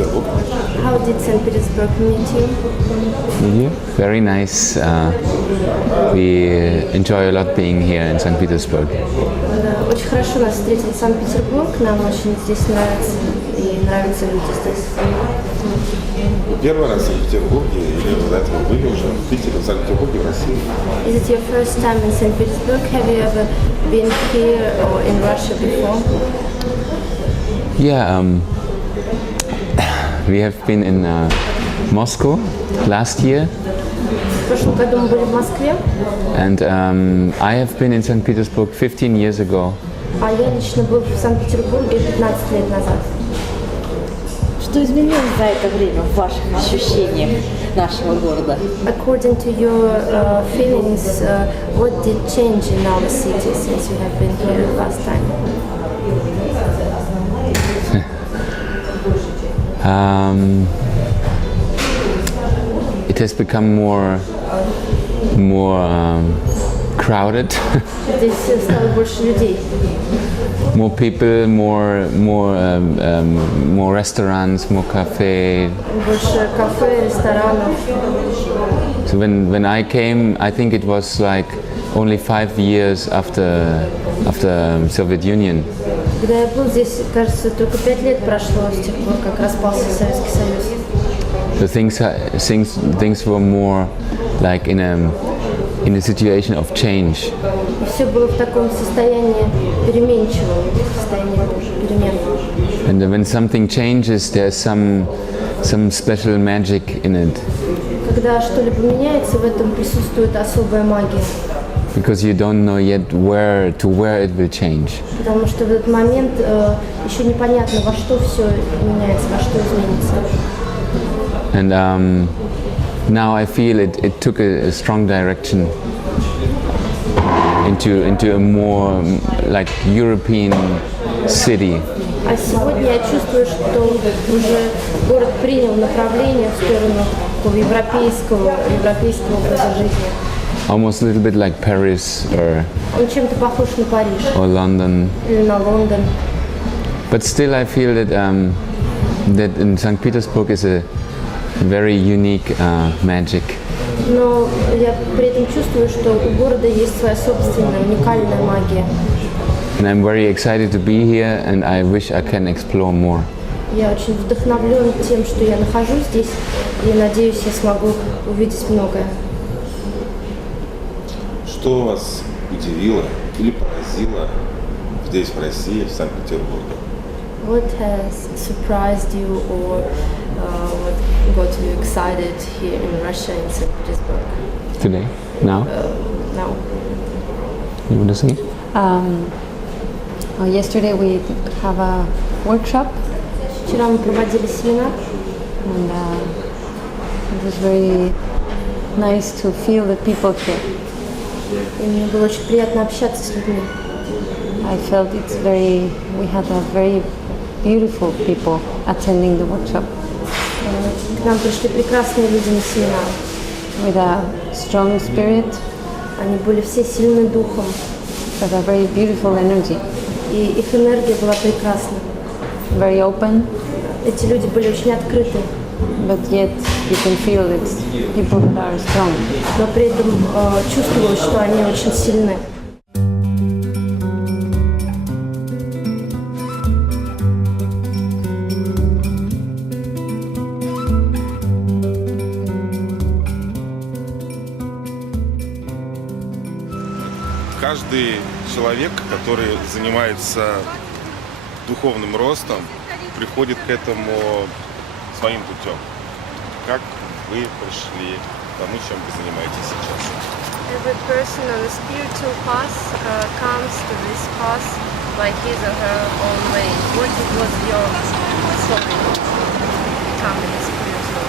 Санкт-Петербург? How did St. Petersburg meet you? Very nice. We enjoy a lot being here in St. Petersburg. Да, очень хорошо нас встретил Санкт-Петербург, нам очень здесь нравится и нравятся люди здесь. Первый раз в Санкт-Петербурге или до этого были уже в Питере, в Санкт-Петербурге, в России? Is it your first time in St. Petersburg? Have you ever been here or in Russia before? Yeah, we have been in Moscow last year. В прошлом году мы были в Москве, And I have been in St. Petersburg 15 years ago. а я лично был в Санкт-Петербурге 15 лет назад. Что изменилось за это время в ваших ощущениях нашего города? According to your feelings, what did change in our city since you have been here last time? It has become more crowded. Здесь стало больше людей, More people, more restaurants, more cafes. больше кафе, ресторанов. So when I came, I think it was like only 5 years after Soviet Union. Когда я был здесь, кажется, только 5 лет прошло с тех пор, как распался Советский Союз. So things were more like in a situation of change. И все было в таком состоянии переменчивом, состоянии перемен. And when something changes, there's some special magic in it. Когда что-либо меняется, в этом присутствует особая магия. Because you don't know yet where it will change. Потому что в этот момент еще непонятно, во что все меняется, во что изменится. And now I feel it took a strong direction into a more like European city. А сегодня я чувствую, что уже город принял направление в сторону такого европейского образа жизни. Almost a little bit like Paris Он чем-то похож на Париж or London. или на Лондон. But still I feel that in St. Petersburg is a very unique magic. Но я при этом чувствую, что у города есть своя собственная уникальная магия. And I'm very excited to be here and I wish I can explore more. Я очень вдохновлен тем, что я нахожусь здесь, и надеюсь, я смогу увидеть многое. Что вас удивило или поразило здесь, в России, в Санкт-Петербурге? What has surprised you or what got you excited here in Russia, in St. Petersburg? Today? Now? Now. You want to say? Yesterday we have a workshop Вчера мы проводили семинар, and it was very nice to feel the people here. и мне было очень приятно общаться с людьми. I felt we had a very beautiful people attending the workshop К нам пришли прекрасные люди на семинар. with a strong spirit, Они были все сильны духом, with a very beautiful energy, и их энергия была прекрасна. very open, Эти люди были очень открыты, but yet you can feel it's people that are strong. но при этом чувствовалось, что они очень сильны. Каждый человек, который занимается духовным ростом, приходит к этому своим путем. Как вы пришли к тому, чем вы занимаетесь сейчас? Every person on the spiritual path comes to this path by his or her own way. What was your story becoming spiritual?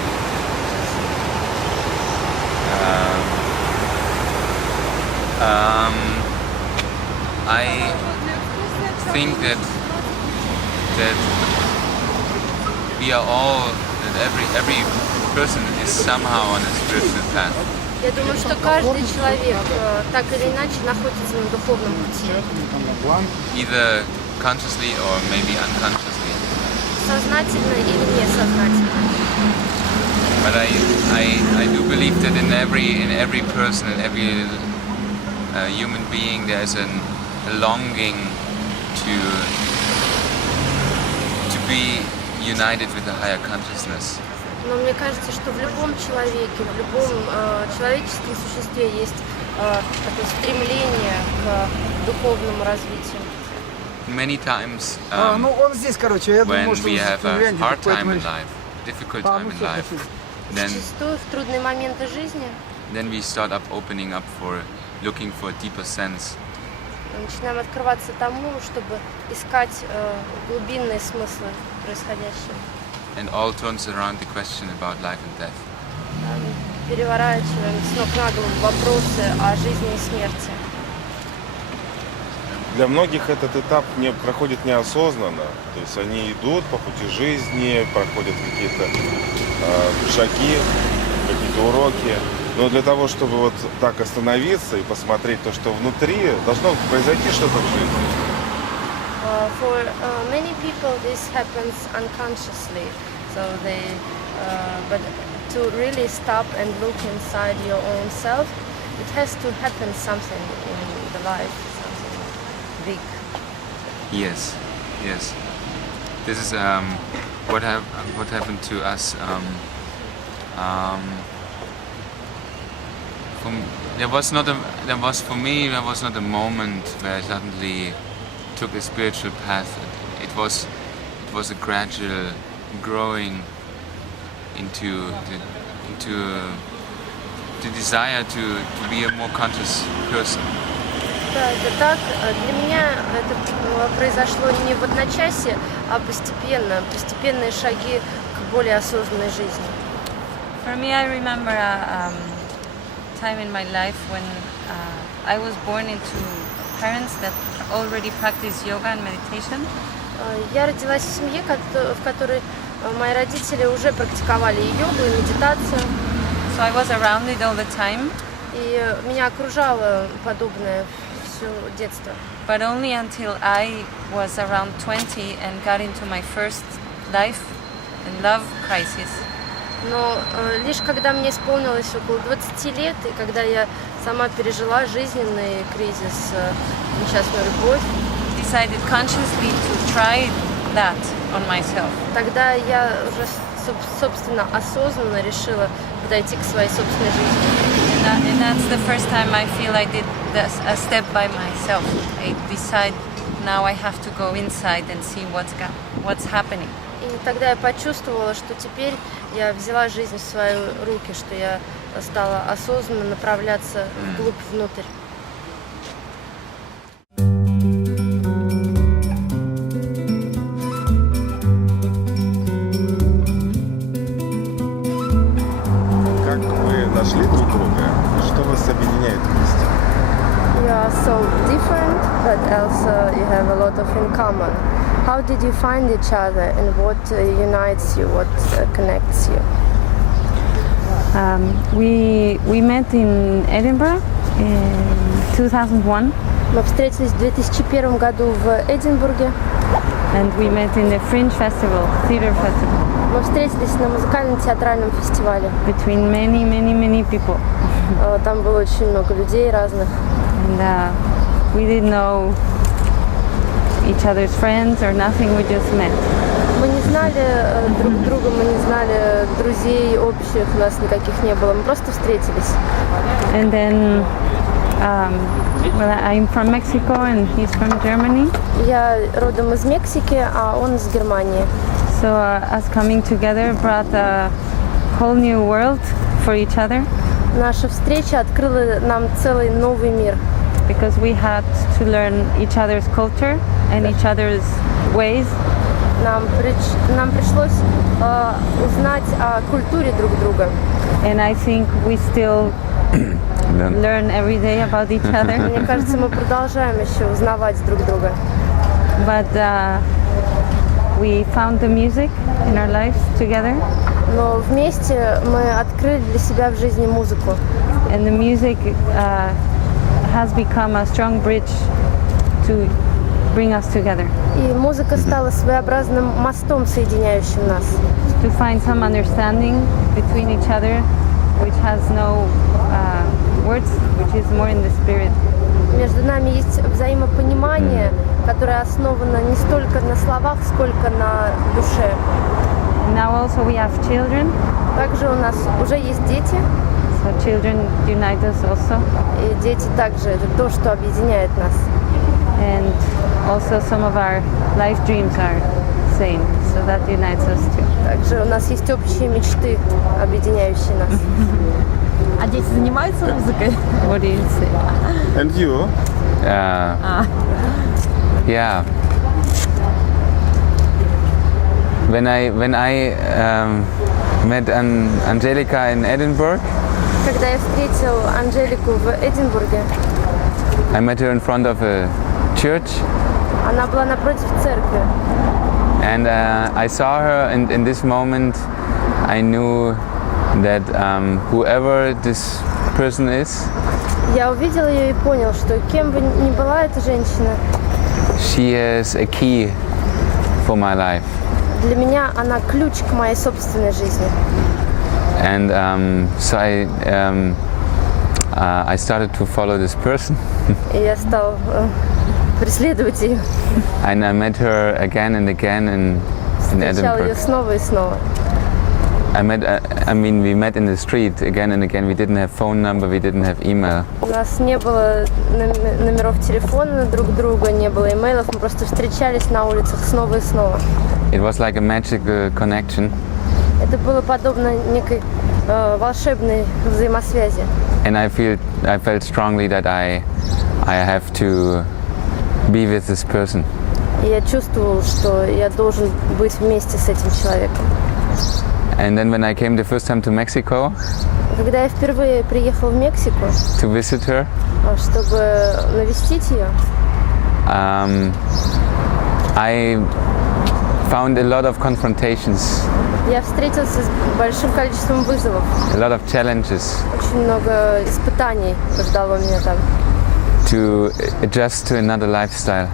I think that we are all, that every person is somehow on a spiritual path. Я думаю, что каждый человек так или иначе находится на духовном пути. Either consciously or maybe unconsciously. сознательно или несознательно. But I do believe that in every person, in every human being, there's a longing to be united with the higher consciousness. Но мне кажется, что в любом человеке, в любом человеческом существе есть такое стремление к духовному развитию. Many times, он здесь, короче, я думаю, when что we have a Финляндия, hard time поэтому- in life, difficult time in life, Зачастую в трудные моменты жизни then we start up opening up for looking for a deeper sense. мы начинаем открываться тому, чтобы искать глубинные смыслы происходящего. And all turns around the question about life and death. Переворачиваем с ног на голову вопросы о жизни и смерти. Для многих этот этап не проходит неосознанно. То есть они идут по пути жизни, проходят какие-то шаги, какие-то уроки. Но для того, чтобы вот так остановиться и посмотреть то, что внутри, должно произойти что-то в жизни. For many people this happens unconsciously, so but to really stop and look inside your own self, it has to happen something in the life, something big. Yes, yes. This is what happened to us. There was not a moment where I suddenly took a spiritual path. It was a gradual growing into the desire to be a more conscious person. Да, это так. Для меня это произошло не в одночасье, а постепенные шаги к более осознанной жизни. For me, I remember a time in my life when I was born into parents that already practice yoga and meditation. Я родилась в семье, в которой мои родители уже практиковали и йогу, и медитацию. So I was around it all the time. И меня окружало подобное все детство. But only until I was around 20 and got into my first life and love crisis. Но лишь когда мне исполнилось около 20 лет, и когда я сама пережила жизненный кризис, несчастную любовь, Decided consciously to try that on myself. тогда я уже, собственно, осознанно решила подойти к своей собственной жизни. And that's the first time I feel I did a step by myself. I decide now I have to go inside and see what's happening. И тогда я почувствовала, что теперь я взяла жизнь в свои руки, что я стала осознанно направляться вглубь внутрь. Как вы нашли друг друга? Что вас объединяет вместе? You are so different, but also you have a lot of in common. How did you find each other, and what unites you, what connects you? We met in Edinburgh in 2001, Мы встретились в 2001 году в Эдинбурге. and we met in the Fringe Festival, theater festival, Мы встретились на музыкально-театральном фестивале. between many people. Там было очень много людей разных. And we didn't know each other's friends or nothing, we just met. Мы не знали друг друга, мы не знали друзей общих, у нас никаких не было. Мы просто встретились. And then, I'm from Mexico and he's from Germany. Я родом из Мексики, а он из Германии. So us coming together brought a whole new world for each other Наша встреча открыла нам целый новый мир. because we had to learn each other's culture and each other's ways. Нам пришлось узнать о культуре друг друга. And I think we still learn every day about each other. Мне кажется, мы продолжаем еще узнавать друг друга. But we found the music in our lives together, Но вместе мы открыли для себя в жизни музыку. and the music has become a strong bridge to bring us together. И музыка стала своеобразным мостом, соединяющим нас. To find some understanding between each other, which has no words, which is more in the spirit. Между нами есть взаимопонимание, которое основано не столько на словах, сколько на душе. And now also we have children, Также у нас уже есть дети, so children unite us also. и дети также это то, что объединяет нас. And also some of our life dreams are same, so that unites us too. Также у нас есть общие мечты, объединяющие нас. А дети занимаются музыкой? What do you say? And you? Yeah. When I met Angelica in Edinburgh, Когда я встретил Анжелику в Эдинбурге, I met her in front of a church, она была напротив церкви. and I saw her, and in this moment I knew that whoever this person is, Я увидел ее и понял, что кем бы ни была эта женщина, she has a key for my life. для меня она ключ к моей собственной жизни. And so I started to follow this person, И я стал преследовать ее. and I met her again and again in Встречал ее Edinburgh. снова и снова. We met in the street again and again. We didn't have phone number, we didn't have email. У нас не было номеров телефона друг друга, не было имейлов, мы просто встречались на улицах снова и снова. It was like a magical connection, Это было подобно некой волшебной взаимосвязи. and I felt strongly that I have to be with this person. И я чувствовал, что я должен быть вместе с этим человеком. And then when I came the first time to Mexico Когда я впервые приехал в Мексику, to visit her, чтобы навестить ее, I found a lot of confrontations, я встретился с большим количеством вызовов. a lot of challenges Очень много испытаний ждало меня там. to adjust to another lifestyle.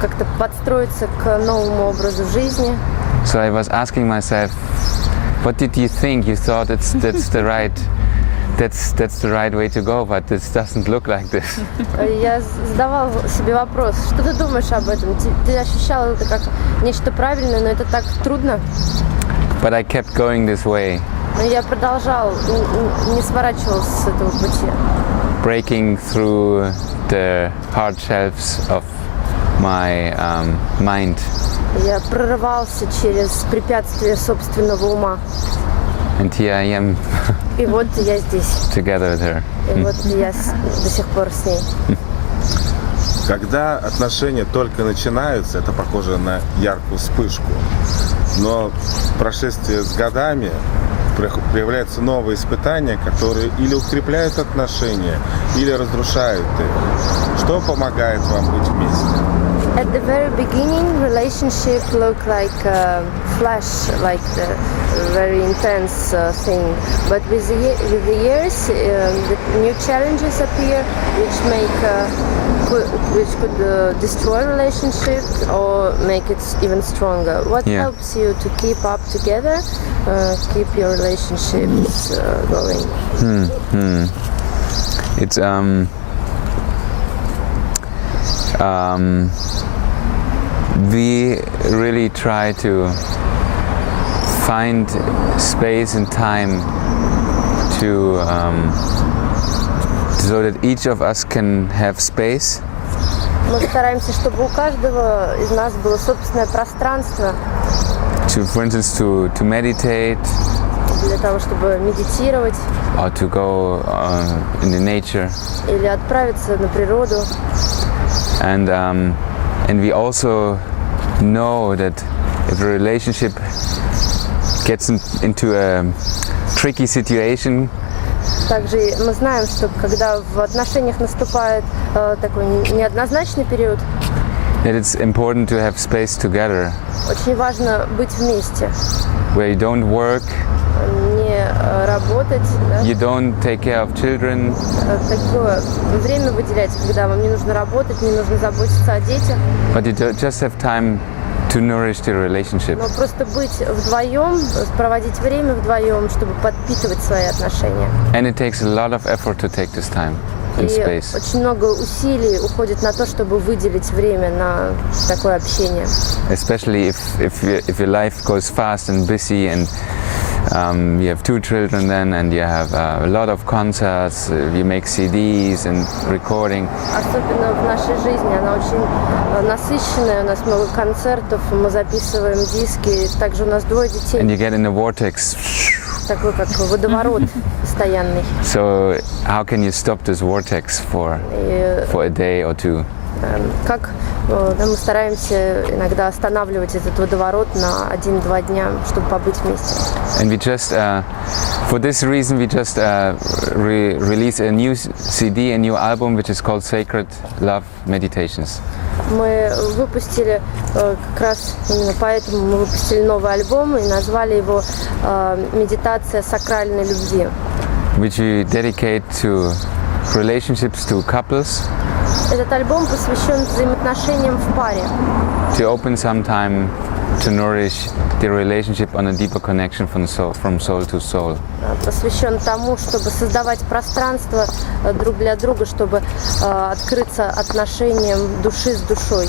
Как-то подстроиться к новому образу жизни. So I was asking myself, what did you think? You thought that's the right way to go, but this doesn't look like this. Я задавал себе вопрос, что ты думаешь об этом? Ты ощущал это как нечто правильное, но это так трудно. But I kept going this way, Но я продолжал, не сворачивался с этого пути. breaking through the hard shelves of my mind. Я прорывался через препятствия собственного ума. And here I am И вот я здесь. together with her. И вот я до сих пор с ней. Когда отношения только начинаются, это похоже на яркую вспышку. Но в прошествии с годами появляются новые испытания, которые или укрепляют отношения, или разрушают их. Что помогает вам быть вместе? At the very beginning, relationship looked like a flash, like the very intense thing. But with the years, the new challenges appear, which could destroy relationship or make it even stronger. What Yeah. helps you to keep up together, keep your relationships going? It's we really try to find space and time to so that each of us can have space Мы стараемся, чтобы у каждого из нас было собственное пространство to, for instance, to meditate для того, чтобы медитировать or to go in the nature, или отправиться на природу. and we also know that if a relationship gets into a tricky situation, Также мы знаем, что когда в отношениях наступает такой неоднозначный период, that it's important to have space together, очень важно быть вместе, where you don't work, не работать, да? You don't take care of children. Такое время выделять, когда вам не нужно работать, не нужно заботиться о детях. But you just have time to nourish the relationship. Но просто быть вдвоем, проводить время вдвоем, чтобы подпитывать свои отношения. And it takes a lot of effort to take this time and И space. очень много усилий уходит на то, чтобы выделить время на такое общение. Especially if your life goes fast and busy and you have 2 children then and you have a lot of concerts, you make CDs and recording. Особенно в нашей жизни она очень насыщенная, у нас много концертов, мы записываем диски, также у нас 2 детей. And you get in a vortex. Такой как водоворот постоянный. So how can you stop this vortex for a day or 2? Как мы стараемся иногда останавливать этот водоворот на 1-2 дня, чтобы побыть вместе. And we just, for this reason, we just release a new CD, a new album, which is called Sacred Love Meditations. Мы выпустили, как раз именно поэтому мы выпустили новый альбом и назвали его «Медитация сакральной любви». Which we dedicate to relationships, to couples. Этот альбом посвящен взаимоотношениям в паре. To open some time to nourish the relationship on a deeper connection from soul to soul. Посвящен тому, чтобы создавать пространство друг для друга, чтобы открыться отношениям души с душой.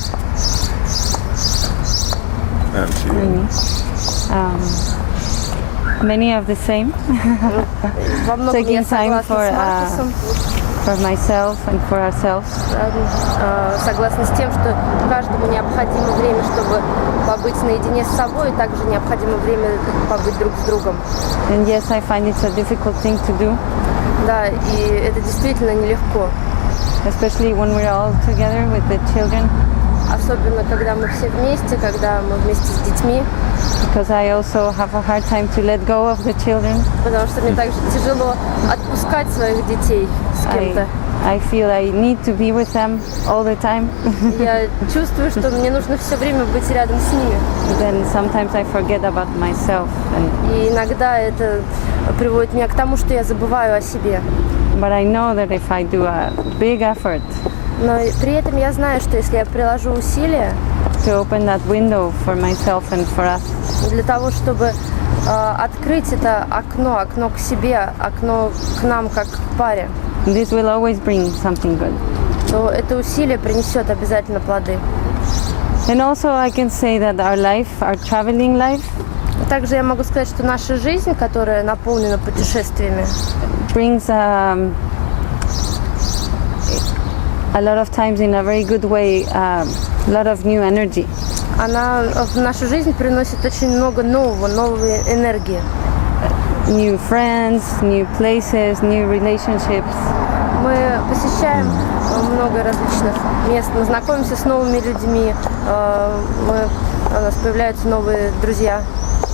Many of the same. Во многом я Taking time согласна с Маркусом. for myself and for ourselves. Согласна с тем, что каждому необходимо время, чтобы побыть наедине с собой, и также необходимо время побыть друг с другом. And yes, I find it's a difficult thing to do, Да, и это действительно нелегко. especially when we're all together with the children, Особенно, когда мы все вместе, когда мы вместе с детьми, because I also have a hard time to let go of the children. потому что мне также тяжело отпускать своих детей с кем-то. I feel I need to be with them all the time. Я чувствую, что мне нужно все время быть рядом с ними. Then sometimes I forget about myself. И иногда это приводит меня к тому, что я забываю о себе. But I know that if I do a big effort Но при этом я знаю, что если я приложу усилия to open that window for myself and for us, для того, чтобы открыть это окно к себе, окно к нам как к паре, this will always bring something good. то это усилие принесет обязательно плоды. And also I can say that our life, our traveling life, Также я могу сказать, что наша жизнь, которая наполнена путешествиями, brings a lot of times in a very good way a lot of new energy. она в нашу жизнь приносит очень много новой энергии. New friends, new places, new relationships. Мы посещаем много различных мест, мы знакомимся с новыми людьми, у нас появляются новые друзья.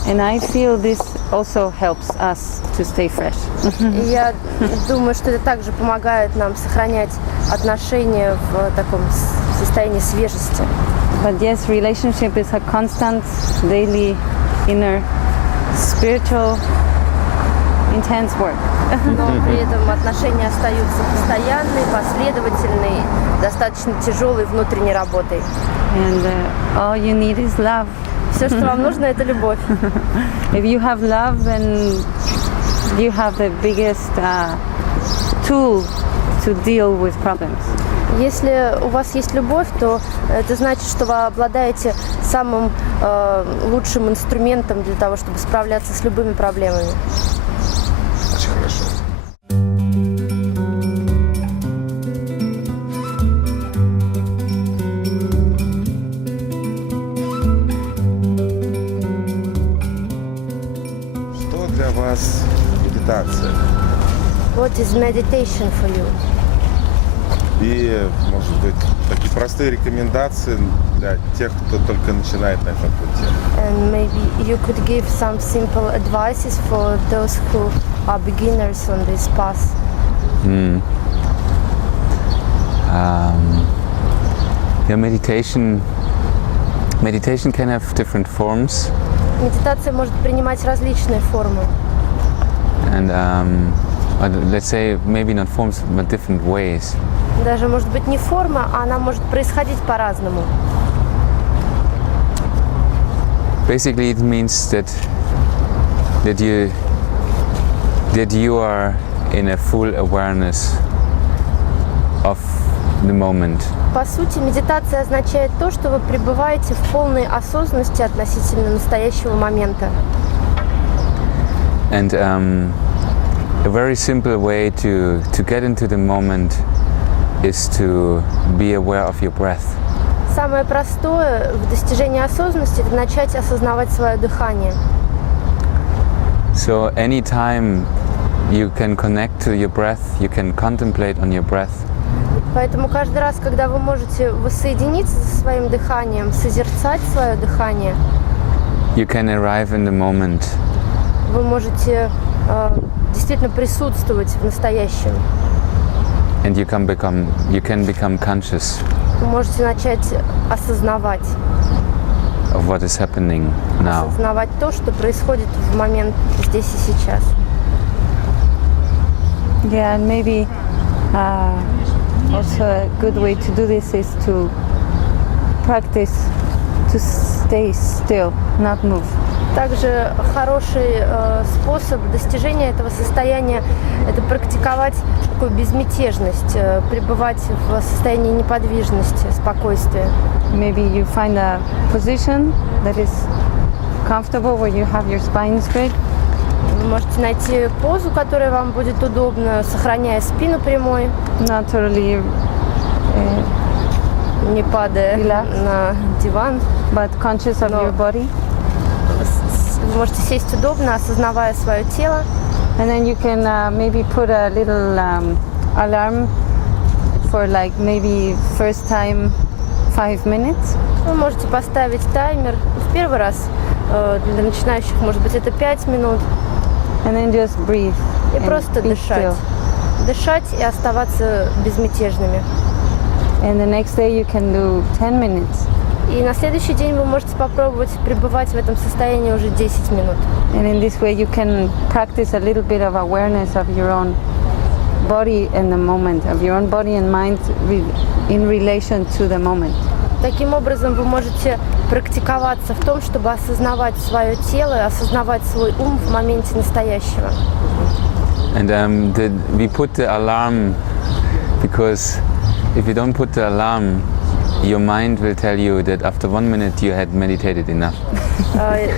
And I feel this also helps us to stay fresh. И я думаю, что это также помогает нам сохранять отношения в таком состоянии свежести. But yes, relationship is a constant, daily, inner, spiritual, intense work. Но при этом отношения остаются постоянной, последовательной, достаточно тяжелой внутренней работой. And all you need is love. Все, что вам нужно, это любовь. If you have love, then you have the biggest tool to deal with problems. Если у вас есть любовь, то это значит, что вы обладаете самым лучшим инструментом для того, чтобы справляться с любыми проблемами. Очень хорошо. Что для вас медитация? What is meditation for you? И, может быть, такие простые рекомендации для тех, кто только начинает на этом пути. And maybe you could give some simple advices for those who are beginners on this path. Yeah, meditation can have different forms. Медитация может принимать различные формы. and let's say maybe not forms but different ways. Даже, может быть, не форма, а она может происходить по-разному. Basically, it means that you are in a full awareness of the moment. По sути, медитация означает то, что вы пребываете в полной осознанности относительно настоящего момента. And a very simple way to get into the moment is to be aware of your breath. Самое простое в достижении осознанности – это начать осознавать свое дыхание. So anytime you can connect to your breath, you can contemplate on your breath. Поэтому каждый раз, когда вы можете воссоединиться со своим дыханием, созерцать свое дыхание, You can arrive in the moment. вы можете действительно присутствовать в настоящем. And you can become conscious Вы можете начать осознавать, of what is happening now. осознавать то, что происходит в момент здесь и сейчас. Yeah, and maybe also a good way to do this is to practice to stay still, not move. Также хороший способ достижения этого состояния – это практиковать такую безмятежность, пребывать в состоянии неподвижности, спокойствия. Maybe you find a position that is comfortable where you have your spine straight. Вы можете найти позу, которая вам будет удобна, сохраняя спину прямой, Not totally, не падая Relax. на диван. but conscious of No. your body. Вы можете сесть удобно, осознавая свое тело. And then you can maybe put a little alarm for like maybe first time 5 minutes. Вы можете поставить таймер. В первый раз для начинающих, может быть, это 5 минут. And then just breathe. И and просто be дышать. still. Дышать и оставаться безмятежными. And the next day you can do 10 minutes. И на следующий день вы можете попробовать пребывать в этом состоянии уже 10 минут. And in this way you can practice a little bit of awareness of your own body and the moment, of your own body and mind in relation to the moment. Таким образом, вы можете практиковаться в том, чтобы осознавать свое тело и осознавать свой ум в моменте настоящего. And we put the alarm because if you don't put the alarm, your mind will tell you that after 1 minute you had meditated enough.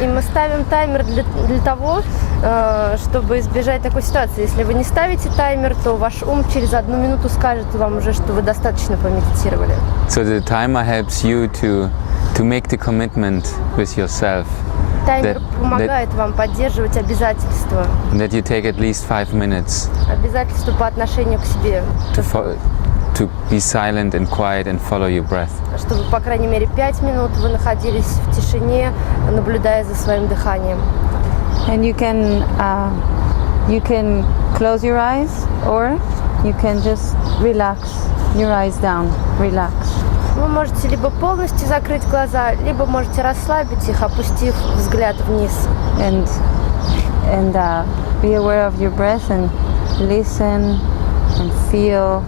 И мы ставим таймер для того, чтобы избежать такой ситуации. Если вы не ставите таймер, то ваш ум через 1 минуту скажет вам уже, что вы достаточно помедитировали. So the timer helps you to make the commitment with yourself Таймер That- помогает вам поддерживать обязательства. that you take at least 5 minutes Обязательства по отношению к себе. to be silent and quiet and follow your breath. Чтобы, по крайней мере, 5 минут вы находились в тишине, наблюдая за своим дыханием. And you can close your eyes or you can just relax your eyes down, relax. Вы можете либо полностью закрыть глаза, либо можете расслабить их, опустив взгляд вниз. And be aware of your breath and listen and feel.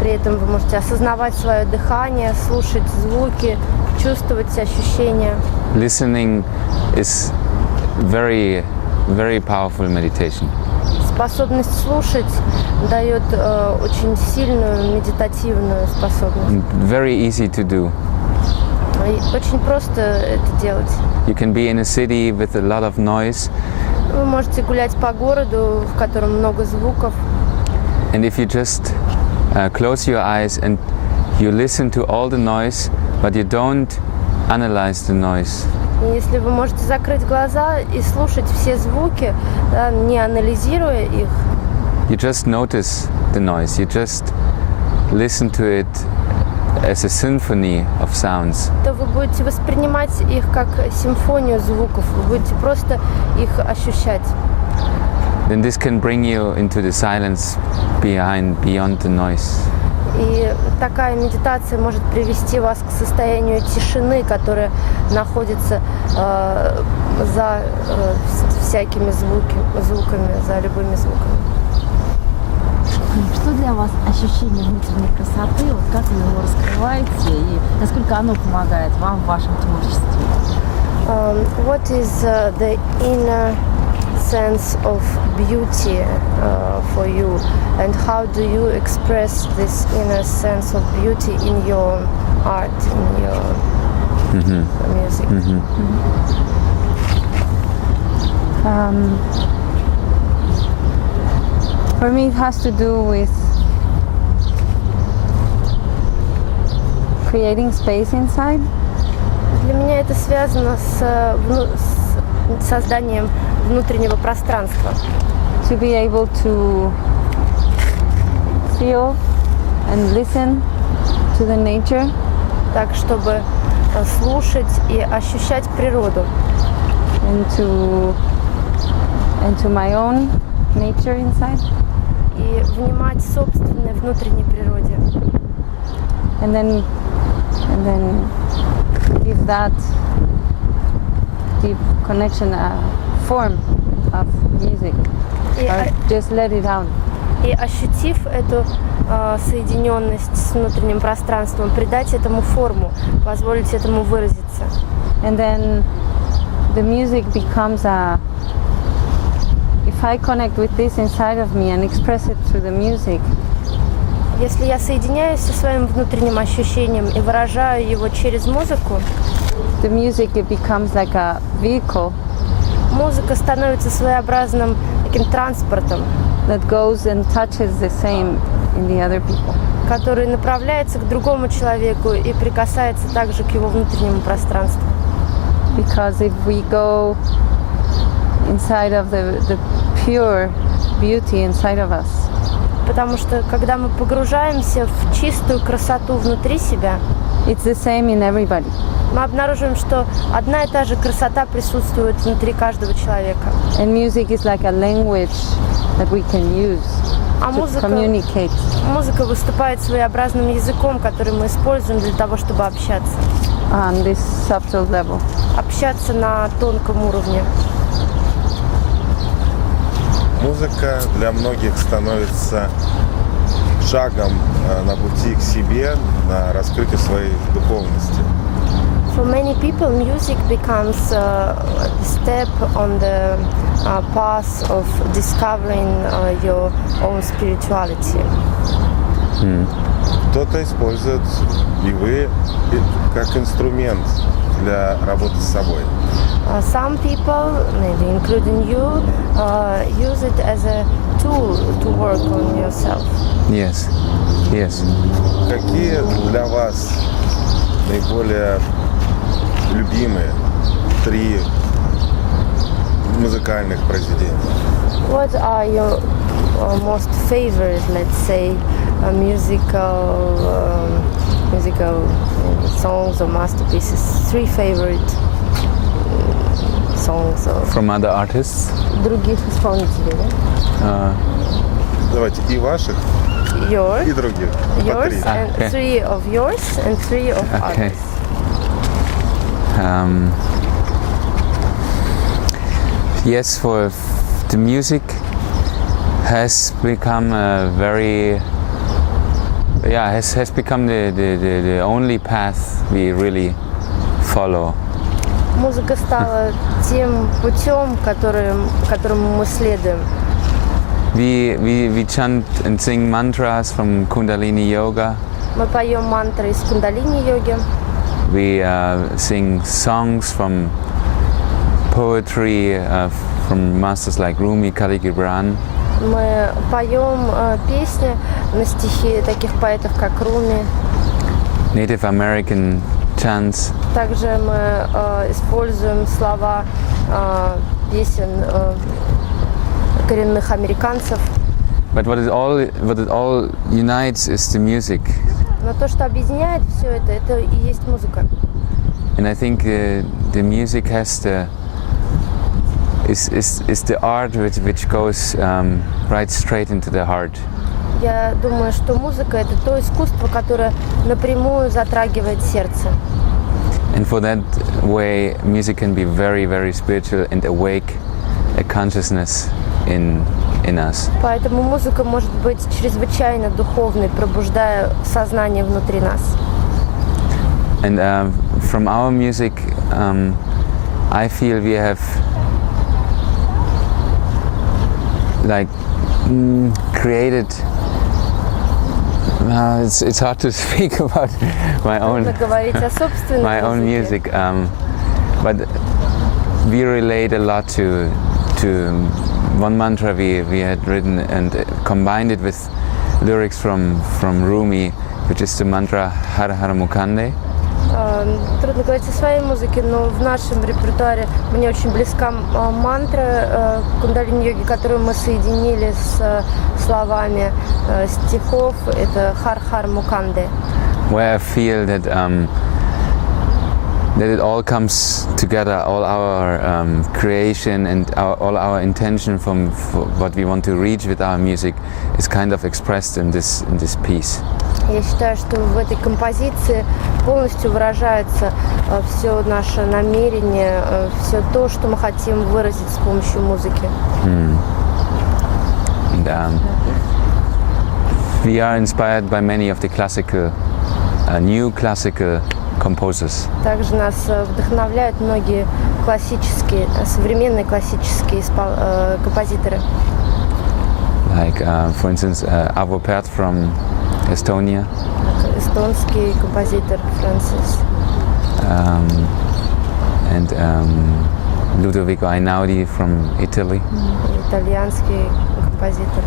При этом вы можете осознавать свое дыхание, слушать звуки, чувствовать ощущения. Listening is very, very powerful meditation. Способность слушать дает очень сильную медитативную способность. Very easy to do. И очень просто это делать. You can be in a city with a lot of noise, Вы можете гулять по городу, в котором много звуков. and if you just close your eyes and you listen to all the noise, but you don't analyze the noise, И если вы можете закрыть глаза и слушать все звуки, да, не анализируя их, you just notice the noise, you just listen to it as a symphony of sounds. то вы будете воспринимать их как симфонию звуков, вы будете просто их ощущать. Then this can bring you into the silence beyond the noise. И такая медитация может привести вас к состоянию тишины, которая находится за всякими звуками, за любыми звуками. Что для вас ощущение внутренней красоты? Вот как вы его раскрываете и насколько оно помогает вам в вашем творчестве? What is the inner sense of beauty for you, and how do you express this inner sense of beauty in your art, in your music? For me, it has to do with creating space inside. Для меня это связано с созданием внутреннего пространства. To be able to feel and listen to the nature. Так, чтобы слушать и ощущать природу. And to my own nature inside. И внимать собственной внутренней природе. And then give that deep connection a form of music. Or just let it out. И ощутив эту соединенность с внутренним пространством, придать этому форму, позволить этому выразиться. And then the music becomes a... If I connect with this inside of me and express it through the music, если я соединяюсь со своим внутренним ощущением и выражаю его через музыку, the music it becomes like a vehicle. Музыка становится своеобразным таким транспортом, that goes and touches the same in the other people. Который направляется к другому человеку и прикасается также к его внутреннему пространству. Because if we go inside of the pure beauty inside of us, потому что когда мы погружаемся в чистую красоту внутри себя, it's the same in everybody. Мы обнаруживаем, что одна и та же красота присутствует внутри каждого человека. And music is like a language that we can use to communicate. Музыка выступает своеобразным языком, который мы используем для того, чтобы общаться. On this subtle level. Общаться на тонком уровне. Музыка для многих становится шагом на пути к себе, на раскрытие своей духовности. For many people, music becomes a step on the path of discovering your own spirituality. Кто-то использует и вы как инструмент для работы с собой. Some people, maybe including you, use it as a tool to work on yourself. Yes, yes. Какие для вас наиболее любимые 3 музыкальных произведения? What are your most favorite, let's say, musical songs or masterpieces? 3 favorite songs of From other artists? других исполнителей, да? Давайте и ваших, Yours, и других. yours, По 3. and 3 of yours and 3 of Okay. others. Yes, for the music has become a very, has become the only path we really follow. Музыка стала тем путем, которому мы следуем. We chant and sing mantras from Kundalini Yoga. Мы поем мантры из кундалини-йоги. We sing songs from poetry from masters like Rumi, Khalil Gibran. Мы поем песни на стихи таких поэтов, как Руми. Native American chants. Также мы используем слова песен коренных американцев. But what it all unites is the music. Но то, что объединяет все это и есть музыка. And I think the music has is the art which goes right straight into the heart. Я думаю, что музыка – это то искусство, которое напрямую затрагивает сердце. And for that way, music can be very, very spiritual and awake a consciousness in us. Поэтому музыка может быть чрезвычайно духовной, пробуждая сознание внутри нас. And from our music, I feel we have like created. It's hard to speak about my own music, but we relate a lot to one mantra we had written and combined it with lyrics from Rumi, which is the mantra Har Har Mukande. Трудно говорить о своей музыке, но в нашем репертуаре мне очень близка мантра кундалини-йоги, которую мы соединили с словами стихов. Это Har Har Mukande. Where I feel that it all comes together, all our creation and all our intention for what we want to reach with our music is kind of expressed in this piece. Я считаю, что в этой композиции полностью выражается все наше намерение, все то, что мы хотим выразить с помощью музыки. And, we are inspired by many of the classical, new classical composers. Также нас вдохновляют многие классические, современные классические композиторы. Like, for instance, Arvo Pärt from Estonia. Эстонский композитор Фрэнсис. And Ludovico Einaudi from Italy. Итальянский композитор.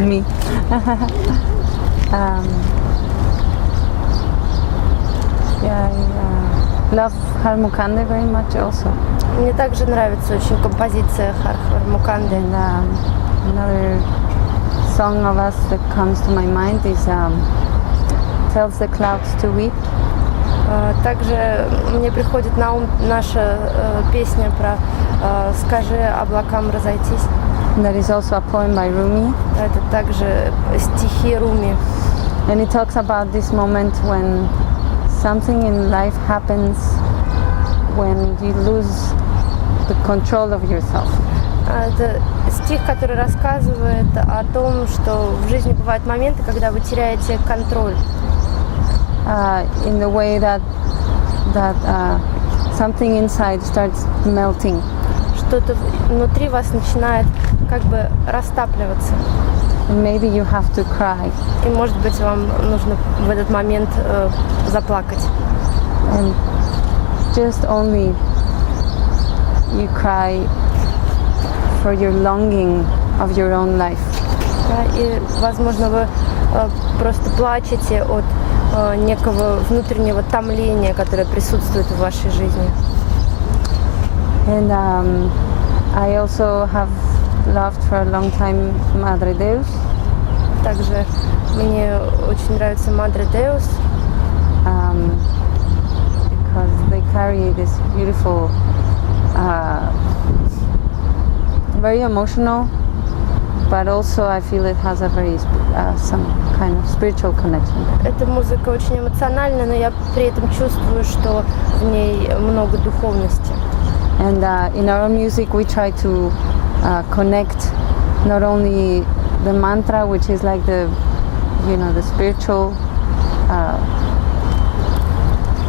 Me. Yeah, I love Har Mukande very much also. Мне также нравится очень композиция Har Har Mukande. And another song of us that comes to my mind is Tells the Clouds to Weep. Также мне приходит на ум наша песня про «Скажи облакам разойтись». That is also a poem by Rumi. Это также стихи Руми. And it talks about this moment when something in life happens when you lose the control of yourself. Это стих, который рассказывает о том, что в жизни бывают моменты, когда вы теряете контроль. In the way that something inside starts melting. Что-то внутри вас начинает как бы растапливаться. And maybe you have to cry. И может быть вам нужно в этот момент заплакать. And just only you cry for your longing of your own life. И, возможно, вы просто плачете от некого внутреннего томления, которое присутствует в вашей жизни. And I also have loved for a long time Madre Deus. Также мне очень нравится Madre Deus, because they carry this beautiful, very emotional, but also I feel it has a very some kind of spiritual connection. Эта музыка очень эмоциональна, но я при этом чувствую, что в ней много духовности. And in our music we try to connect not only the mantra, which is like the spiritual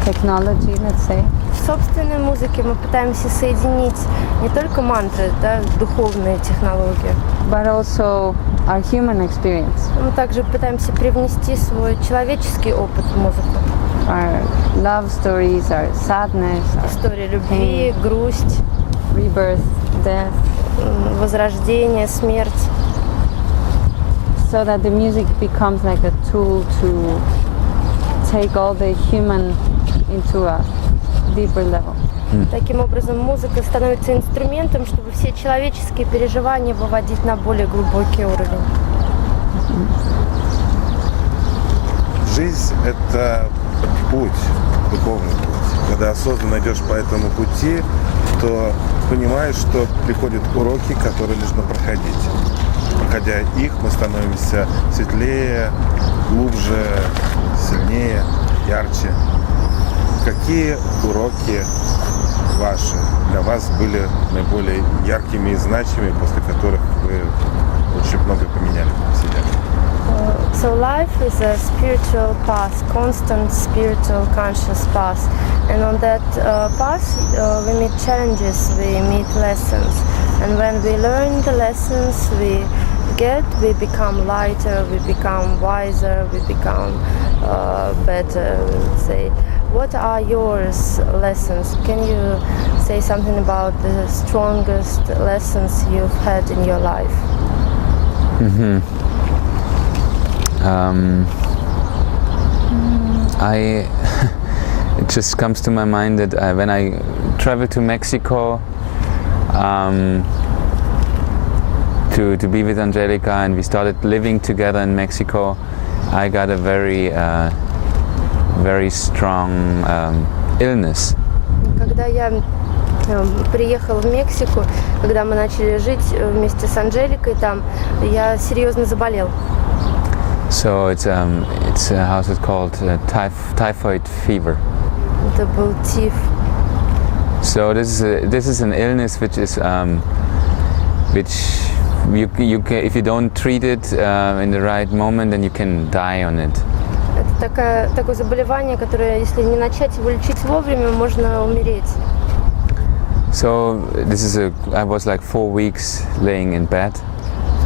technology, let's say. В собственной музыке мы пытаемся соединить не только мантры, да, духовные технологии, but also our human experience. мы также пытаемся привнести свой человеческий опыт в музыку. Our love stories, our sadness, История любви, грусть, rebirth, death, возрождение, смерть. so that the music becomes like a tool to take all the human into a deeper level. Таким образом, музыка становится инструментом, чтобы все человеческие переживания выводить на более глубокий уровень. Жизнь – это путь, духовный путь. Когда осознанно идешь по этому пути, то понимаешь, что приходят уроки, которые нужно проходить. Проходя их, мы становимся светлее, глубже, сильнее, ярче. Какие уроки ваши для вас были наиболее яркими и значимыми, после которых вы очень много поменяли в себе? So life is a spiritual path, constant spiritual conscious path. And on that path we meet challenges, we meet lessons. And when we learn the lessons we become lighter, we become wiser, we become better, say. What are yours lessons? Can you say something about the strongest lessons you've had in your life? It just comes to my mind that when I traveled to Mexico to be with Angelica and we started living together in Mexico, I got a very strong illness. Когда я приехала в Мексику, когда мы начали жить вместе с Анжеликой там, я серьезно заболел. So it's how's it called? Typhoid fever. Это был тиф. So this is an illness which if you don't treat it in the right moment, then you can die on it. Это такое заболевание, которое, если не начать его лечить вовремя, можно умереть. So I was like 4 weeks laying in bed.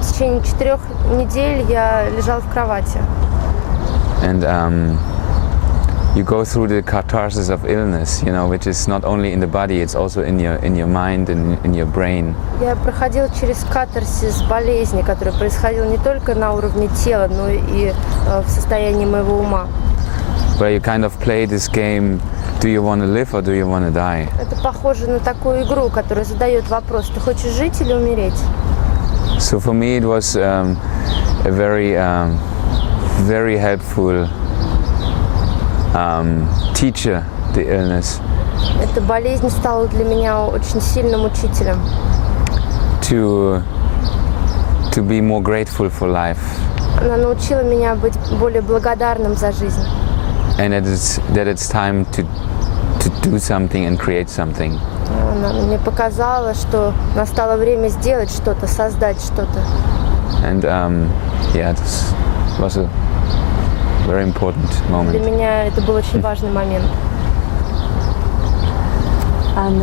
В течение 4 недель я лежал в кровати. And you go through the catharsis of illness, which is not only in the body, it's also in your mind and in your brain. Я проходил через катарсис болезни, который происходил не только на уровне тела, но и в состоянии моего ума. Where you kind of play this game, do you want to live or do you want to die? Это похоже на такую игру, которая задает вопрос: ты хочешь жить или умереть? So for me it was a very helpful teacher, the illness. Эта болезнь стала для меня очень сильным учителем. To be more grateful for life. Она научила меня быть более благодарным за жизнь. And that it's time to do something and create something. Она мне показала, что настало время сделать что-то, создать что-то. And this was a very important moment. Для меня это был очень важный момент. And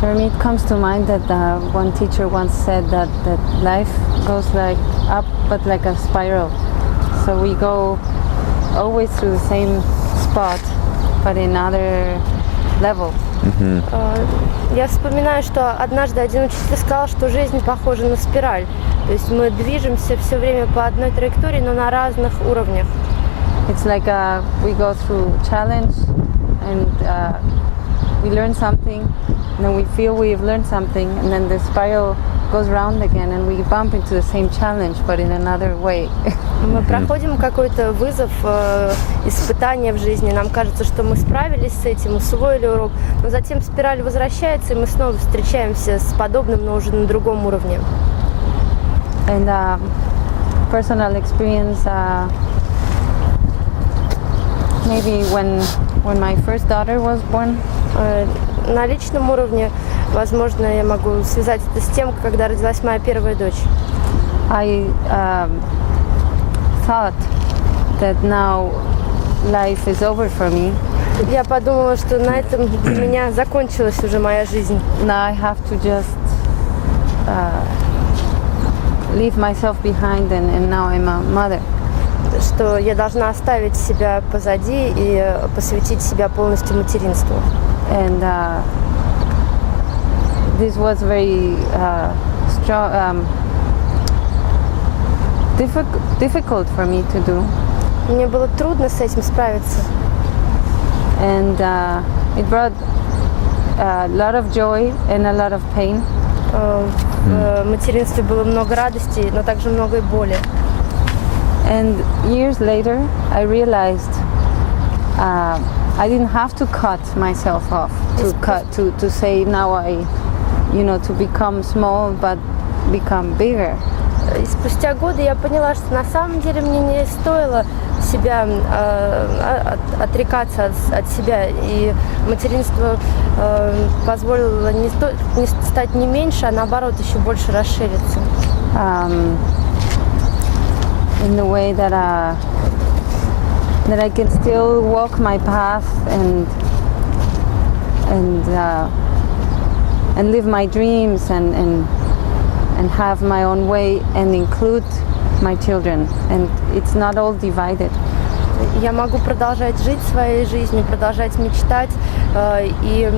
for me, it comes to mind that one teacher once said that life goes like up, but like a spiral. So we go always to the same spot, but in another level. Я вспоминаю, что однажды один учитель сказал, что жизнь похожа на спираль. То есть мы движемся все время по одной траектории, но на разных уровнях. It's like we go through challenge and we learn something, and then we feel we've learned something, and then the spiral goes round again, and we bump into the same challenge, but in another way. Мы проходим какой-то вызов, испытание в жизни. Нам кажется, что мы справились с этим, усвоили урок, но затем спираль возвращается, и мы снова встречаемся с подобным, но уже на другом уровне. And personal experience, maybe when my first daughter was born. На личном уровне, возможно, я могу связать это с тем, когда родилась моя первая дочь. I thought that now life is over for me. Я подумала, что на этом для меня закончилась уже моя жизнь. Now I have to just leave myself behind, and now I'm a mother. Что я должна оставить себя позади и посвятить себя полностью материнству. And this was very strong, difficult for me to do. Мне было трудно с этим справиться. And it brought a lot of joy and a lot of pain. В материнстве было много радости, но также много и боли. And years later, I realized I didn't have to cut myself off to say now I, to become small but become bigger. И спустя годы я поняла, что на самом деле мне не стоило себя отрекаться от себя, и материнство позволило не стать не меньше, а наоборот еще больше расшириться. In the way that I can still walk my path and live my dreams and have my own way and include my children, and it's not all divided. Я могу продолжать жить своей жизнью, продолжать мечтать, и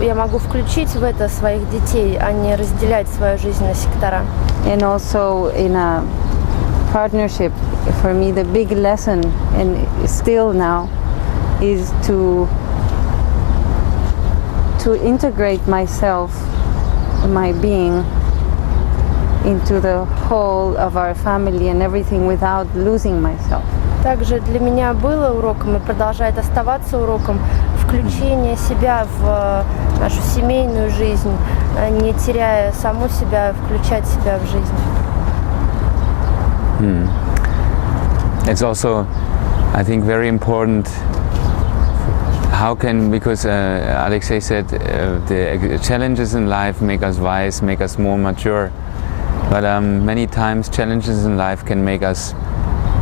я могу включить в это своих детей, а не разделять свою жизнь на сектора. And also in a partnership, for me the big lesson, and still now, is to integrate myself, my being, into the whole of our family and everything without losing myself. Также для меня было уроком и продолжает оставаться уроком включение себя в нашу семейную жизнь, не теряя саму себя, включать себя в жизнь. It's also, I think, very important. Because Alexei said the challenges in life make us wise, make us more mature. But many times challenges in life can make us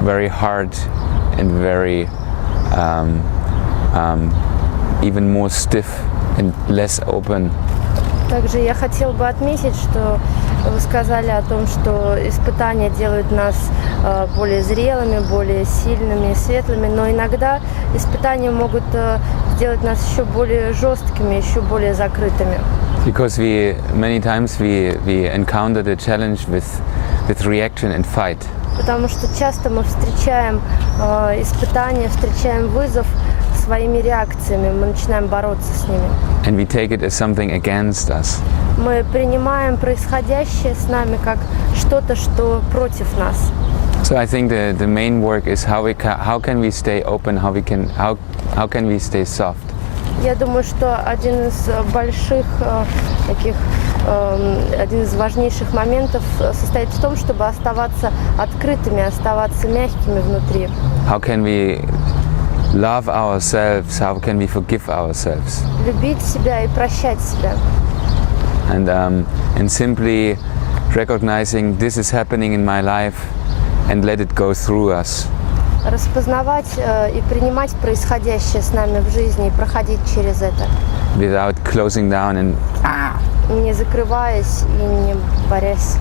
very hard and very even more stiff and less open. Также я хотела бы отметить, что вы сказали о том, что испытания делают нас более зрелыми, более сильными, светлыми, но иногда испытания могут сделать нас еще более жесткими, еще более закрытыми. Because many times we encounter the challenge with reaction and fight. Потому что часто мы встречаем испытания, встречаем вызов своими реакциями, мы начинаем бороться с ними. And we take it as something against us. Мы принимаем происходящее с нами как что-то, что против нас. So I think the main work is how can we stay open, how can we stay soft. Я думаю, что один из важнейших моментов состоит в том, чтобы оставаться открытыми, оставаться мягкими внутри. How can we love ourselves? How can we forgive ourselves? Любить себя и прощать себя. And simply recognizing this is happening in my life and let it go through us. Распознавать и принимать происходящее с нами в жизни и проходить через это. Without closing down and Не закрываясь и не борясь.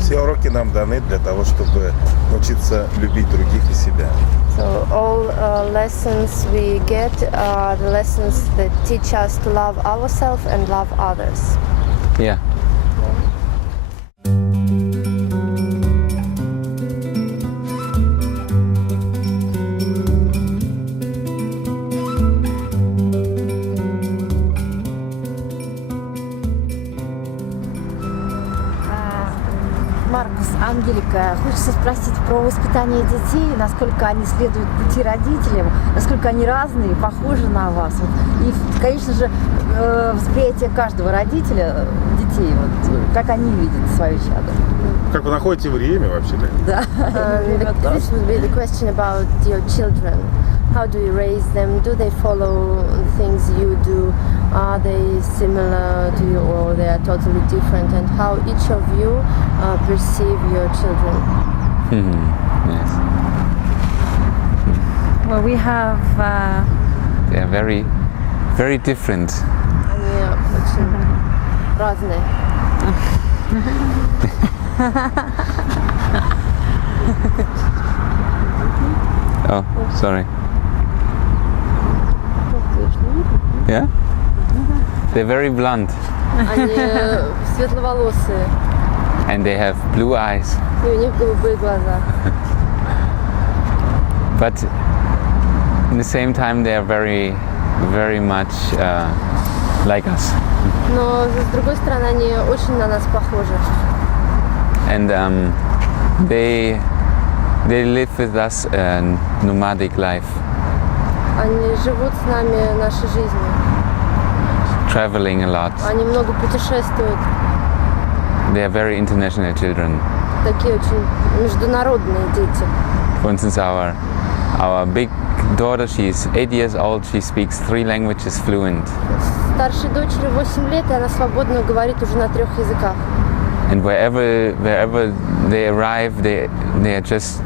Все уроки нам даны для того, чтобы научиться любить других и себя. So all lessons we get are the lessons that teach us to love ourselves and love others. yeah. Маркус, Ангелика, хочется спросить про воспитание детей, насколько они следуют пути родителям, насколько они разные, похожи на вас. Вот. И, конечно же, восприятие каждого родителя детей, вот, как они видят свое чадо. Как вы находите время вообще-то? Да. This would be the question about your children. How do you raise them? Do they follow the things you do? Are they similar to you or they are totally different? And how each of you perceive your children? Yes. Well, we have They are very, very different. Они очень разные. Oh, sorry. Yeah? They're very blunt Они светловолосые, and they have blue eyes. и у них голубые глаза. But in the same time, they are very, very much like us. Но с другой стороны, они очень на нас похожи. And they They live with us a nomadic life, Они живут с нами нашей жизнью. traveling a lot. Они много путешествуют. They are very international children. Такие очень международные дети. For instance, our big daughter, she's 8 years old. She speaks 3 languages fluent. Старшей дочери 8 лет, и она свободно говорит уже на 3 языках. And wherever they arrive, they just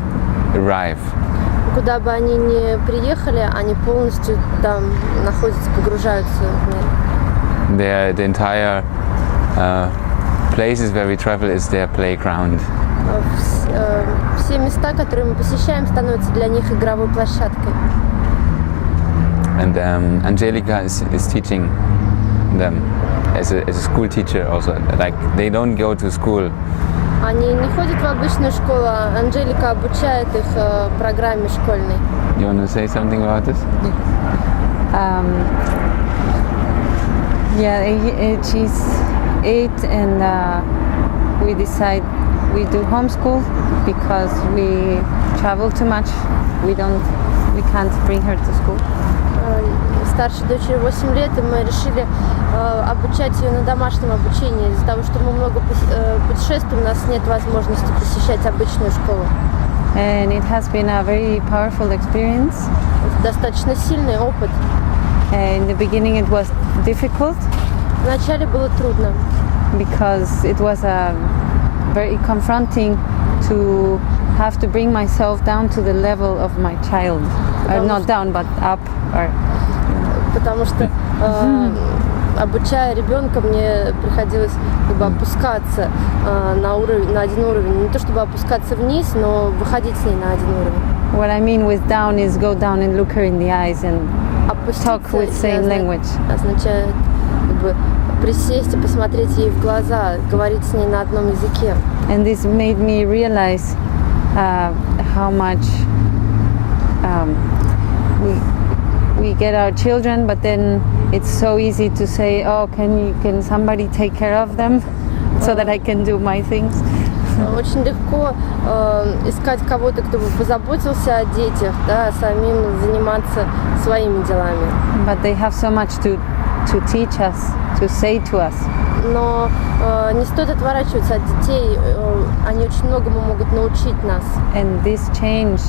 arrive. Куда бы они ни приехали, они полностью там находятся, погружаются в мир. The entire places where we travel is their playground. Все места, которые мы посещаем, становятся для них игровой площадкой. And Angelica is teaching them as a school teacher also. Like they don't go to school. Они не ходят в обычную школу, а Анжелика обучает их программе школьной. You want to say something about this? Yeah, she's 8 and we decide we do homeschool because we travel too much. We can't bring her to school. Старшей дочери 8 лет, и мы решили обучать ее на домашнем обучении. Из-за того, что мы много путешествуем, у нас нет возможности посещать обычную школу. And it has been a very powerful experience. Это достаточно сильный опыт. In the beginning it was difficult Вначале было трудно, because it was very confronting to have to bring myself down to the level of my child. Or not down, but up. Потому что обучая ребенка, мне приходилось опускаться на один уровень. Не то чтобы опускаться вниз, но выходить с ней на один уровень. What I mean with down is go down and look her in the eyes and talk with same language. Означает присесть и посмотреть ей в глаза, говорить с ней на одном языке. And this made me realize how much we get our children, but then it's so easy to say, oh, can somebody take care of them so that I can do my things. Очень легко искать кого-то, кто бы позаботился о детях, да, а самим заниматься своими делами. But they have so much to teach us, to say to us. Но не стоит отворачиваться от детей, они очень многому могут научить нас. And this change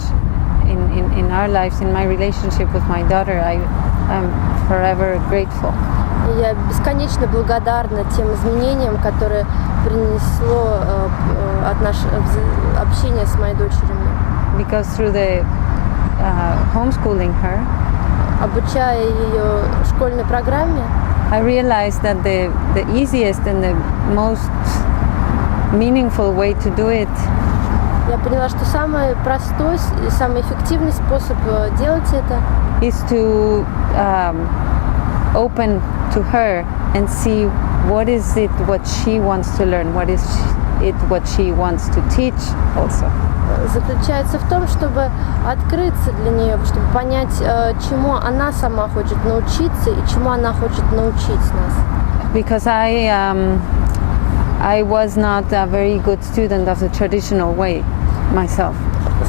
in our lives, in my relationship with my daughter, I'm forever grateful. Я бесконечно благодарна тем изменениям, которые принесло общение с моей дочерью. Because through the homeschooling her, обучая ее школьной программе, I realized that the easiest and the most meaningful way to do it я поняла, что самый простой и самый эффективный способ делать это is to open to her and see what is it what she wants to learn, what is it what she wants to teach also. Заключается в том, чтобы открыться для нее, чтобы понять, чему она сама хочет научиться и чему она хочет научить нас. Because I was not a very good student of the traditional way myself.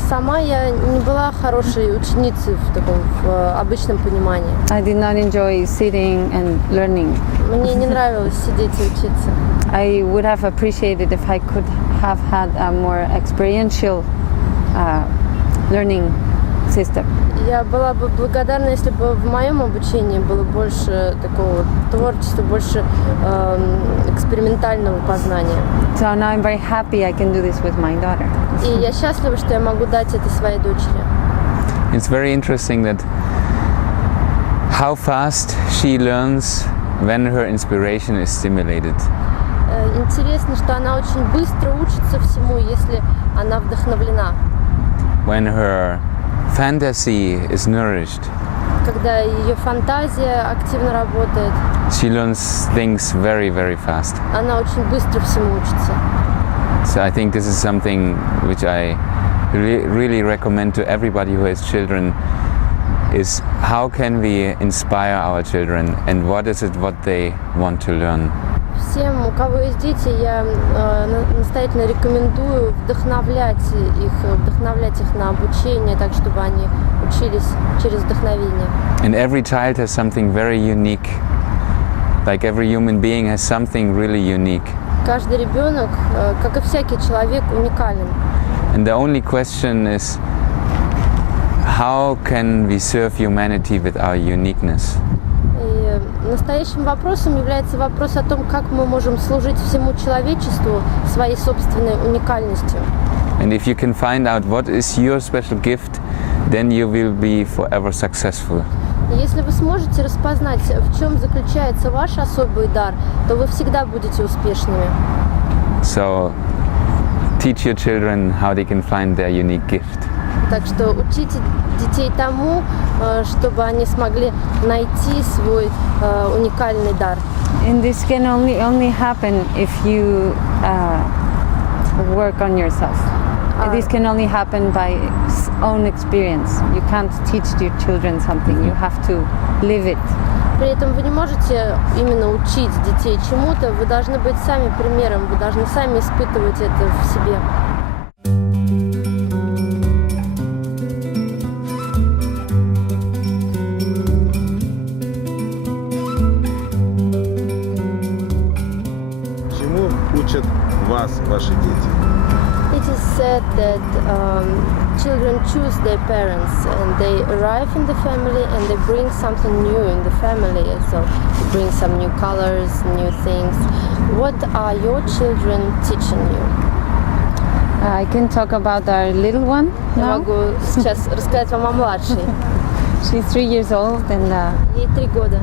Сама я не была хорошей ученицей в обычном понимании. I did not enjoy sitting and learning. Мне не нравилось сидеть и учиться. I would have appreciated if I could have had a more experiential learning system. Я была бы благодарна, если бы в моем обучении было больше такого творчества, больше экспериментального познания. So now I'm very happy I can do this with my daughter. И я счастлива, что я могу дать это своей дочери. It's very interesting that how fast she learns when her inspiration is stimulated. Интересно, что она очень быстро учится всему, если она вдохновлена. When her fantasy is nourished, когда ее фантазия активно работает, she learns things very, very fast. Она очень быстро всему учится. So I think this is something which I really recommend to everybody who has children. is how can we inspire our children and what is it what they want to learn. Всем, у кого есть дети, я настоятельно рекомендую вдохновлять их на обучение, так чтобы они учились через вдохновение. And every child has something very unique. Like every human being has something really unique. Каждый ребенок, как и всякий человек, уникален. And the only question is, how can we serve humanity with our uniqueness? И настоящим вопросом является вопрос о том, как мы можем служить всему человечеству своей собственной уникальностью. And if you can find out what is your special gift, then you will be forever successful. И если вы сможете распознать, в чем заключается ваш особый дар, то вы всегда будете успешными. So, teach your children how they can find their unique gift. Так что учите детей тому, чтобы они смогли найти свой уникальный дар. And this can only happen if you work on yourself. This can only happen by own experience. You can't teach your children something. You have to live it. При этом вы не можете именно учить детей чему-то. Вы должны быть сами примером. Вы должны сами испытывать это в себе. Чему учат вас ваши дети? It is said that children choose their parents and they arrive in the family and they bring something new in the family. So they bring some new colors, new things. What are your children teaching you? I can talk about our little one Я now. могу сейчас рассказать вам о младшей. She's 3 years old, and Ей 3 года.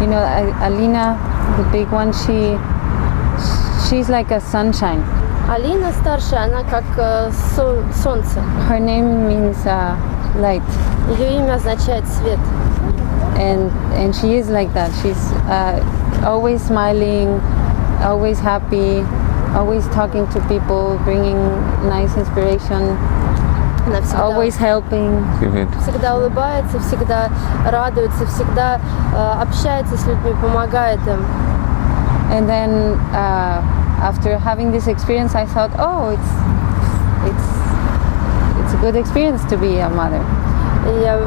you know, Alina, the big one, she's like a sunshine. Алина старшая, она как солнце. Her name means light, Ее имя означает свет. and she is like that. She's always smiling, always happy, always talking to people, bringing nice inspiration, Она всегда, always helping. всегда улыбается, всегда радуется, всегда общается с людьми, помогает им. And then after having this experience, I thought, oh, it's a good experience to be a mother. И я,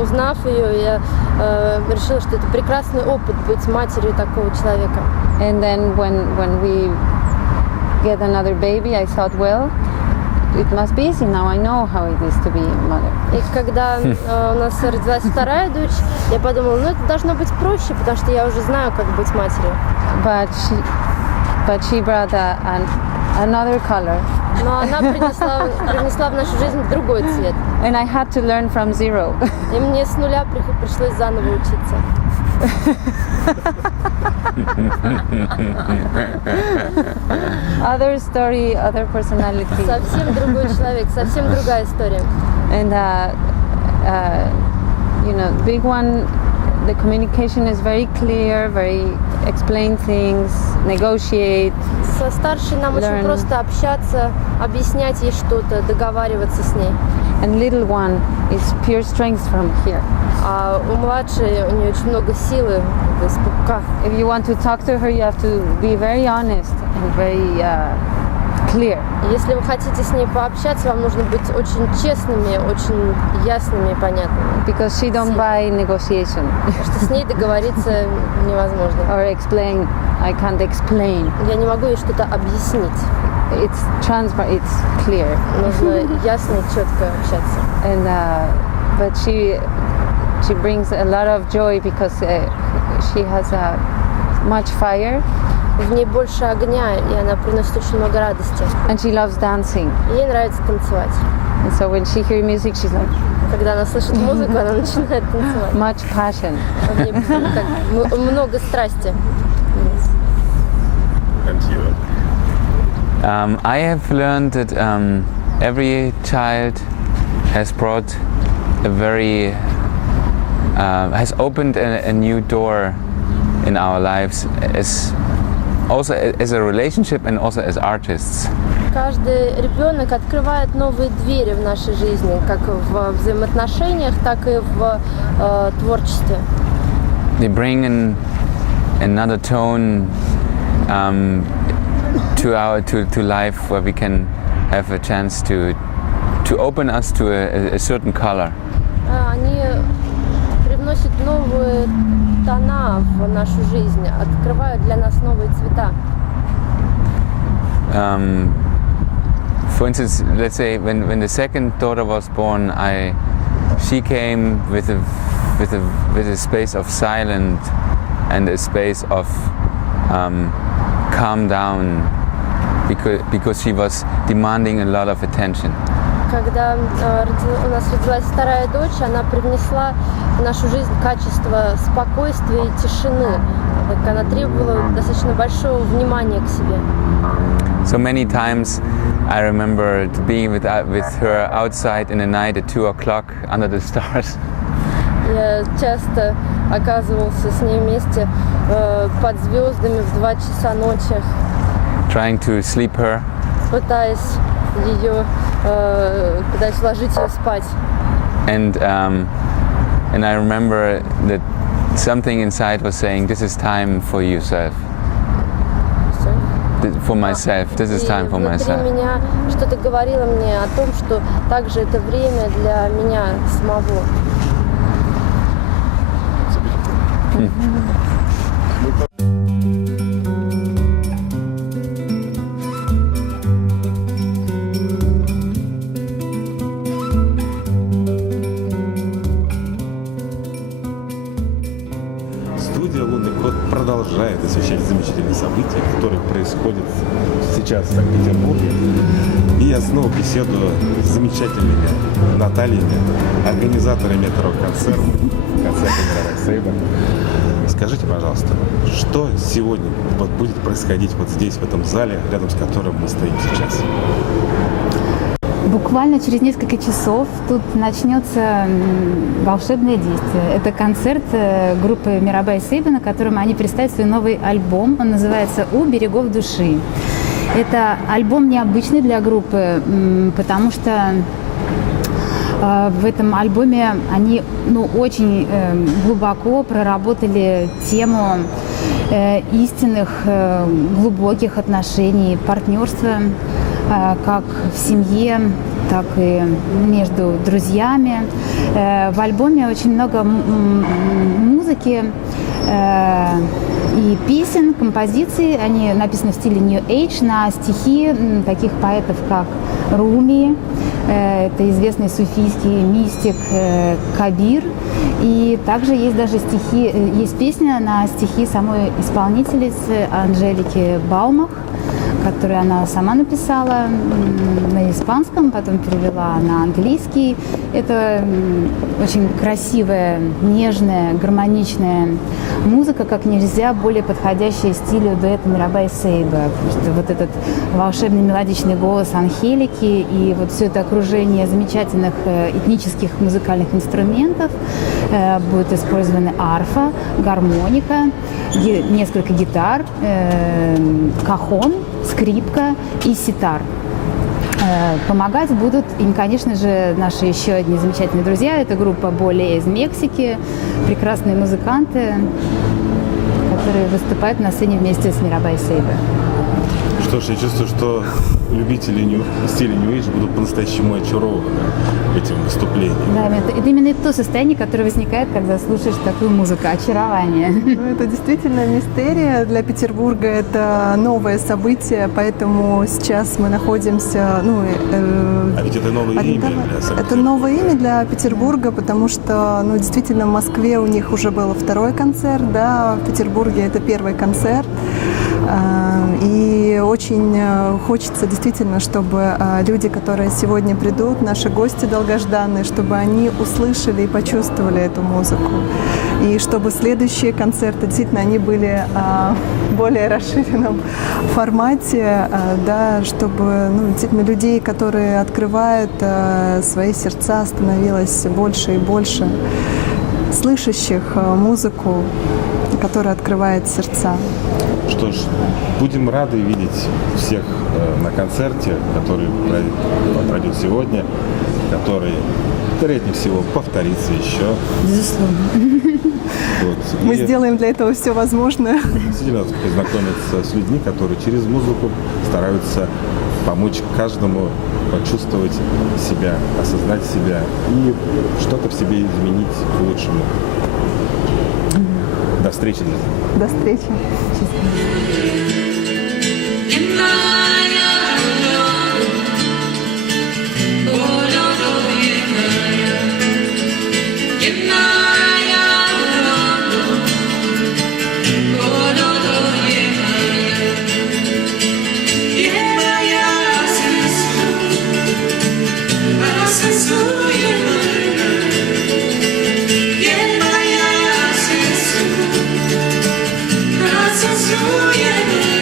узнав ее, я решила, что это прекрасный опыт быть матерью такого человека. And then when we get another baby, I thought, well, it must be easy now. I know how it is to be a mother. И когда у нас родилась вторая дочь, я подумала, ну это должно быть проще, потому что я уже знаю, как быть матерью. But she brought another color, Но она принесла в нашу жизнь другой цвет. and I had to learn from zero. И мне с нуля пришлось заново учиться. Other story, other personality, Совсем другой человек, совсем другая история. and you know, big one. The communication is very clear, very explain things, negotiate. Со старшей нам очень Learn. просто общаться, объяснять ей что-то, договариваться с ней. And little one is pure strength from here. А у младшей, у нее очень много силы из пупка. If you want to talk to her, you have to be very honest and very clear. Если вы хотите с ней пообщаться, вам нужно быть очень честными, очень ясными и понятными. Because she don't buy negotiation Потому что с ней договориться невозможно. or explain. I can't explain. Я не могу ей что-то объяснить. It's transparent. It's clear. Нужно ясно и четко общаться. And but she brings a lot of joy because she has much fire, В ней больше огня, и она приносит очень много радости. and she loves dancing. Ей нравится танцевать. And so when she hears music, she's like Когда она слышит музыку, она начинает танцевать. much passion. В ней как много страсти. And you? I have learned that every child has brought has opened a new door in our lives, as a relationship and also as artists. Каждый ребенок открывает новые двери в нашей жизни, как в взаимоотношениях, так и в творчестве. They bring in another tone to life, where we can have a chance to open us to a certain color. Они привносят новые тона в нашу жизнь, открывают для нас новые цвета. For instance, let's say when the second daughter was born, she came with a space of silence and a space of calm down, because she was demanding a lot of attention. Когда у нас родилась вторая дочь, она привнесла в нашу жизнь качество спокойствия и тишины. Так она требовала достаточно большого внимания к себе. So many times I remember being with her outside in the night at 2 o'clock under the stars. Я часто оказывался с ней вместе под звездами в 2 часа ночи. Trying to sleep her. Пытаясь ложить ее спать. And I remember that something inside was saying, "This is time for yourself." For myself. This is time for myself. Внутри меня что-то говорило мне о том, что также это время для меня самого. Студия «Лунный кот» продолжает освещать замечательные события, которые происходят сейчас в Санкт-Петербурге. И я снова беседую с замечательными Натальями, организаторами этого концерта Мирабай Сейба. Скажите, пожалуйста, что сегодня будет происходить вот здесь, в этом зале, рядом с которым мы стоим сейчас? Буквально через несколько часов тут начнется волшебное действие. Это концерт группы Мирабай Сейба, на котором они представят свой новый альбом. Он называется «У берегов души». Это альбом необычный для группы, потому что в этом альбоме они очень глубоко проработали тему истинных, глубоких отношений, партнерства, как в семье, так и между друзьями. В альбоме очень много музыки и песен, композиций. Они написаны в стиле New Age на стихи таких поэтов, как Руми, это известный суфийский мистик Кабир. И также есть даже есть песня на стихи самой исполнительницы Анжелики Баумах, которую она сама написала на испанском, потом перевела на английский. Это очень красивая, нежная, гармоничная музыка, как нельзя более подходящая стилю дуэта Мирабай Сейба. Вот этот волшебный мелодичный голос Анхелики и вот все это окружение замечательных этнических музыкальных инструментов. Будет использована арфа, гармоника, несколько гитар, кахон, скрипка и ситар. Помогать будут им, конечно же, наши еще одни замечательные друзья. Это группа Боле из Мексики, прекрасные музыканты, которые выступают на сцене вместе с Мирабай Сейба. Что ж, я чувствую, что любители стиля New Age будут по-настоящему очарованы этим выступлением. Да, это именно то состояние, которое возникает, когда слушаешь такую музыку, очарование. Это действительно мистерия для Петербурга, это новое событие, поэтому сейчас мы находимся... А ведь это новое имя для Санкт-Петербурга. Это новое имя для Петербурга, потому что, действительно, в Москве у них уже был второй концерт, да, в Петербурге это первый концерт. И очень хочется действительно, чтобы люди, которые сегодня придут, наши гости долгожданные, чтобы они услышали и почувствовали эту музыку. И чтобы следующие концерты действительно они были в более расширенном формате, да, чтобы действительно людей, которые открывают свои сердца, становилось больше и больше, слышащих музыку, который открывает сердца. Что ж, будем рады видеть всех на концерте, который пройдет сегодня, который, вероятнее всего, повторится еще. Безусловно. Вот. Мы И сделаем для этого все возможное. действительно познакомиться с людьми, которые через музыку стараются помочь каждому почувствовать себя, осознать себя и что-то в себе изменить к лучшему. До встречи, друзья. До встречи. Yeah.